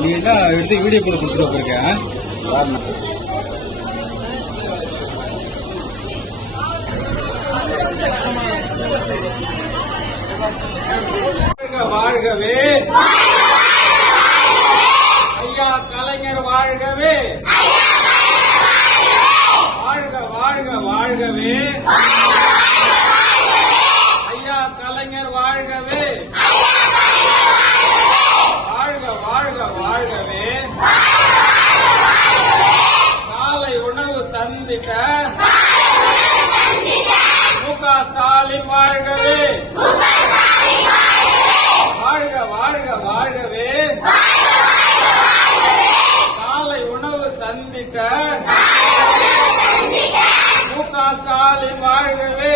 நீ என்ன எடுத்து வீடியோ போட கொடுத்துட்டு போயிருக்கேன். வாழ்கவே ஐயா கலைஞர் வாழ்கவே, வாழ்க வாழ்க வாழ்கவே ஐயா கலைஞர் வாழ்கவே, வாழ்க வாழ்க வாழ்கவே. காலை உணவு தந்திட்ட மு.க. ஸ்டாலின் வாழ்கவே, வாழ்க வாழ்க வாழ்கவே. காலை உணவு தந்திட்ட மு.க. ஸ்டாலின் வாழ்கவே.